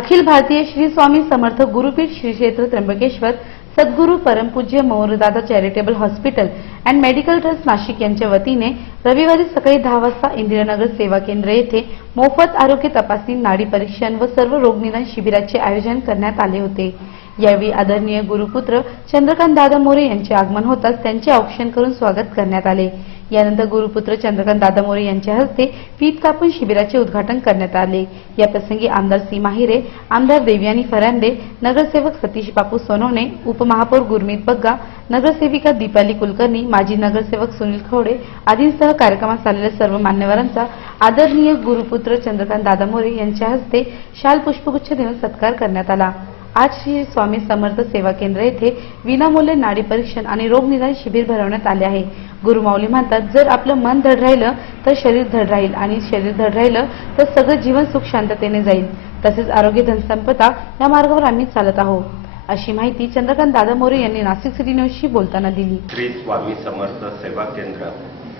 अखिल भारतीय श्री स्वामी समर्थ गुरुपीठ श्री क्षेत्र त्र्यंबकेश्वर सद्गुरू परमपूज्य Moredada charitable hospital and medical trust Nashik यांच्या वतीने रविवारी सकाळी दहा वाजता इंदिरानगर सेवा केंद्र येथे मोफत आरोग्य तपासणी नाडी परीक्षण व सर्व रोगनिदान शिबिराचे आयोजन करण्यात आले होते. यावेळी आदरणीय गुरुपुत्र चंद्रकांत दादा मोरे यांचे आगमन होताच त्यांचे औक्षण करून स्वागत करण्यात आले. यानंतर गुरुपुत्र चंद्रकांत दादा मोरे यांच्या हस्ते पीत कापून शिबिराचे उद्घाटन करण्यात आले. या प्रसंगी आमदार सी. माहिरे आमदार देवयानी फरांडे नगरसेवक सतीश बापू सोनवणे उपमहापौर गुरमीत बग्गा नगरसेविका दीपाली कुलकर्णी माजी नगरसेवक सुनील खवडे आदींसह कार्यक्रमात आलेल्या सर्व मान्यवरांचा आदरणीय गुरुपुत्र चंद्रकांत दादा मोरे यांच्या हस्ते शाल पुष्पगुच्छ देऊन सत्कार करण्यात आला. आज श्री स्वामी समर्थ सेवा केंद्र येथे विनामूल्य नाडी परीक्षण आणि रोग निदान शिबिर भरवण्यात आले आहे. गुरुमाऊली म्हणतात जर आपलं मन धड राहिलं तर शरीर धड राहील आणि शरीर धड राहिलं तर सगळं जीवन सुख शांततेने जाईल. तसेच आरोग्य धनसंपदा या मार्गावर आम्ही चालत आहोत. अशी माहिती चंद्रकांत दादा मोरे यांनी नाशिक सिटी न्यूजशी बोलताना दिली. श्री स्वामी समर्थ सेवा केंद्र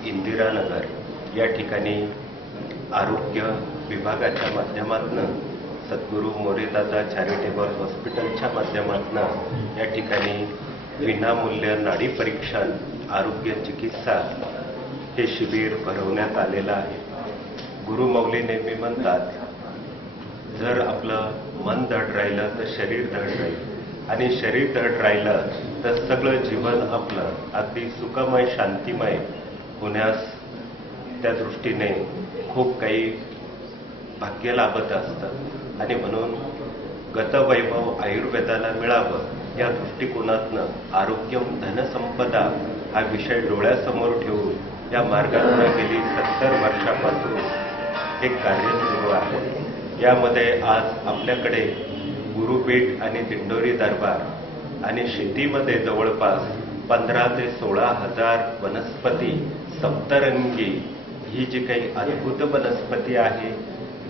इंदिरानगर या ठिकाणी आरोग्य विभागाच्या माध्यमातून सद्गुरू मोरेदादा चॅरिटेबल हॉस्पिटलच्या माध्यमातून या ठिकाणी विनामूल्य नाडी परीक्षण आरोग्य चिकित्सा हे शिबिर भरवण्यात आलेलं आहे. गुरुमौली नेहमी म्हणतात जर आपलं मन धड राहिलं तर शरीर धड राहील. आणि शरीर धड राहिलं तर सगळं जीवन आपलं अगदी सुखमय शांतिमय होण्यास त्या दृष्टीने खूप काही भाग्य लाभत असतं. आणि म्हणून गतवैभव आयुर्वेदाला मिळावं या दृष्टिकोनातनं आरोग्य धनसंपदा हा विषय डोळ्यासमोर ठेवून या मार्गातून गेली सत्तर वर्षापासून हे कार्य सुरू आहे. यामध्ये आज आपल्याकडे गुरुपीठ आणि दिंडोरी दरबार आणि शेतीमध्ये जवळपास पंधरा ते सोळा हजार वनस्पती सप्तरंगी ही जी काही अद्भुत वनस्पती आहे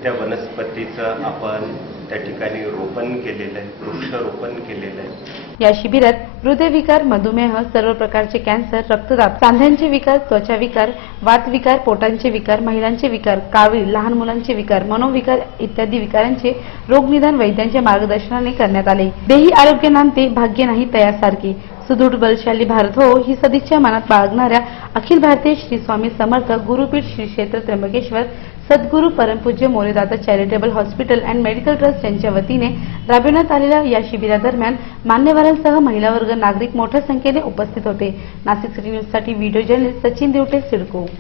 त्या वनस्पतीचं आपण त्या ठिकाणी रोपण केलेलं आहे वृक्षरोपण केलेलं आहे. या शिबिरात हृदयविकार मधुमेह सर्व प्रकारचे कॅन्सर रक्तदाब सांध्यांचे विकार त्वचा विकार वातविकार पोटांचे विकार महिलांचे विकार कावीळ लहान मुलांचे विकार मनोविकार इत्यादी विकारांचे रोगनिदान वैद्यांच्या मार्गदर्शनाने करण्यात आले. देही आरोग्य नांदते भाग्य नाही तयासारखे सुदृढ बलशाली भारत हो ही सदिच्छा मनात बाळगणाऱ्या अखिल भारतीय श्री स्वामी समर्थ गुरुपीठ श्री क्षेत्र त्र्यंबकेश्वर सद्गुरू परमपूज्य Moredada charitable hospital and medical trust यांच्या वतीने राबविण्यात आलेल्या या शिबिरादरम्यान मान्यवरांसह महिला वर्ग नागरिक मोठ्या संख्येने उपस्थित होते. नाशिक सिटी न्यूजसाठी व्हिडिओ जर्नलिस्ट सचिन देवटे सिडको.